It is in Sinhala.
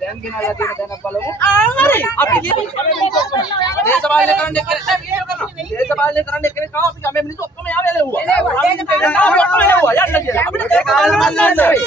දැන් ගෙනල්ලා තියෙන දැන බලමු. හරි. අපි දේශපාලනය කරන්න දේශපාලනය කරන්න කෙනෙක් ආව අපි ගමේ මිනිස්සු ඔක්කොම යාව එලෙව්වා. අපි ඔක්කොම එලෙව්වා යන්න කියලා. අපිට ඒක ආවම නැහැ.